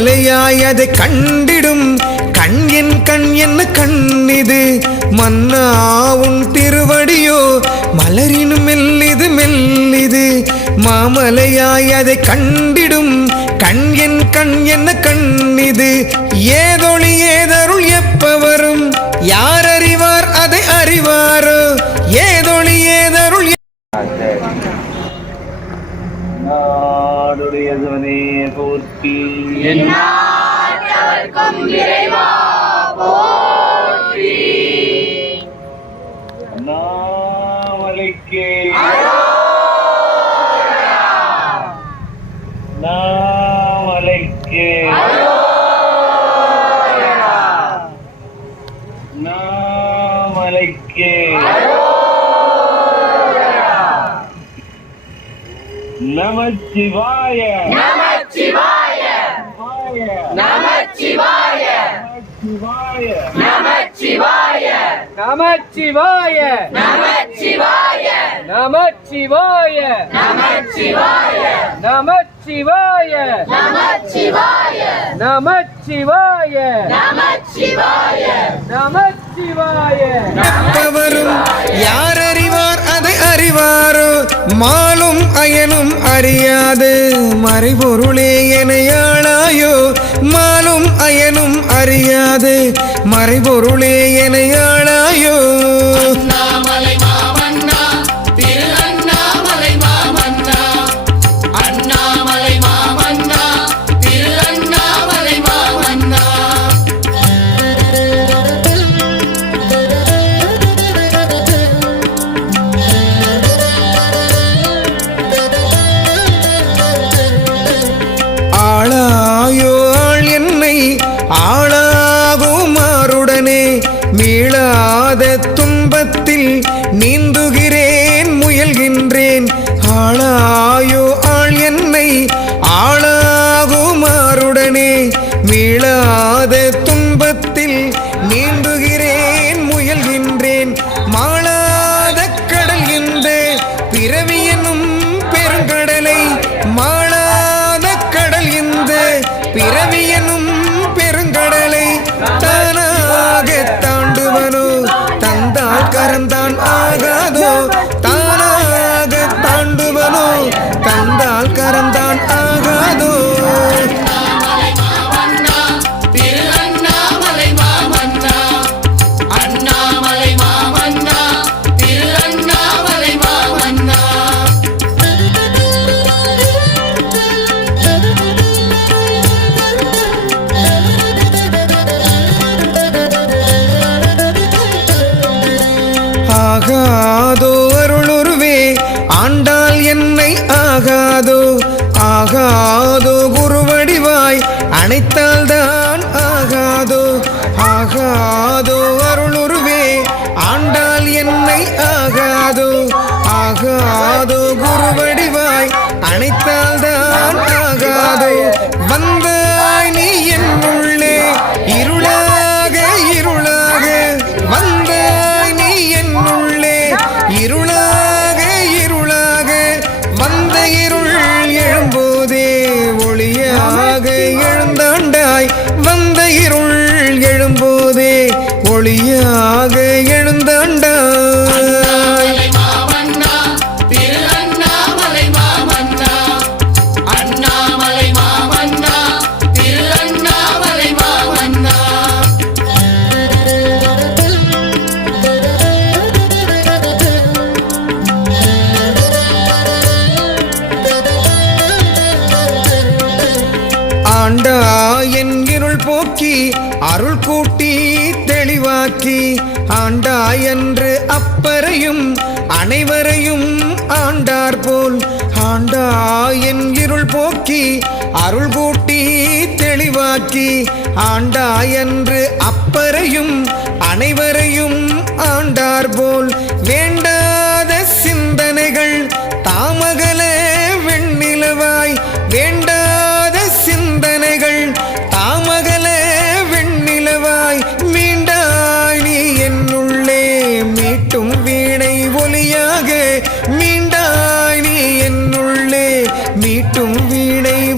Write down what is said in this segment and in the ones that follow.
அதை கண்டிடும். கண் என் கண் என்ன கண்ணிது? மன்னா உன் திருவடியோ? மலரினும் மெல்லிது மெல்லிது. மாமலையாய் அதை கண்டிடும். கண் என் கண் என்ன கண்ணிது? ஏதொளி ஏதருள் எப்ப வரும் யார் அறிவார் அதை அறிவாரோ? ஏதொளி ஏ என்னாட்டவர்க்கும் இறைவா போற்றி. நாமலைக்கே நமச்சிவாய. நமச்சிவாய. நமச்சிவாய நமச்சிவாய நமச்சிவாய நமச்சிவாய நமச்சிவாய நமச்சிவாய நமச்சிவாய நமச்சிவாய நமச்சிவாய வரும் யார் அறிவார் அதை அறிவாரோ மாலும் அயனும் அறியாது. மறைபொருளே எனையாளாயோ மாலும் அயனும் அறியாது. மறைபொருளே எனையாளாயோ. மீளாத துன்பத்தில் நீந்துகிறேன் முயல்கின்றேன். ஆளாயோ ஆள் என்னை ஆளாகுமாறுடனே. மீளாத துன்பத்தில் நீந்துகிறேன் முயல்கின்றேன். மாளாத கடல் இந்த பிறவி எனும் பெருங்கடலை மாளாத கடல் இந்த பிறவி ஆகாதோ அருளுருவே ஆண்டால் என்னை ஆகாதோ ஆகாதோ குருவடிவாய் அனைத்தால் தான் ஆகாதோ ஆகாதோ அருளுருவே ஆண்டால் என்னை ஆகாதோ ஆகாதோ குருவடிவாய் அனைத்தால் தான் போக்கி அருள் கூட்டி தெளிவாக்கி ஆண்டா என்று அப்பறையும் அனைவரையும் ஆண்டார் போல். ஆண்டா என் இருள் போக்கி அருள் கூட்டி தெளிவாக்கி ஆண்டா என்று அப்பறையும் அனைவரையும்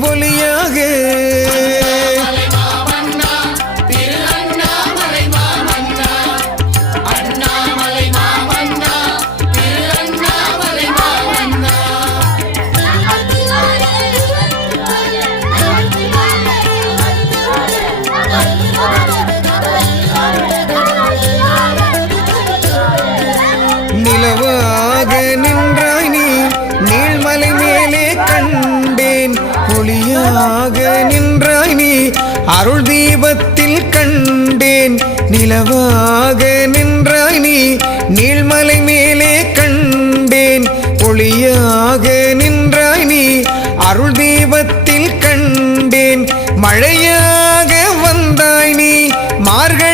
बोलिया அருள் தீபத்தில் கண்டேன். நிலவாக நின்றாய் நீ. நீள்மலை மேலே கண்டேன். ஒளியாக நின்றாய் நீ. அருள் தீபத்தில் கண்டேன். மழையாக வந்தாய் நீ. மார்கள்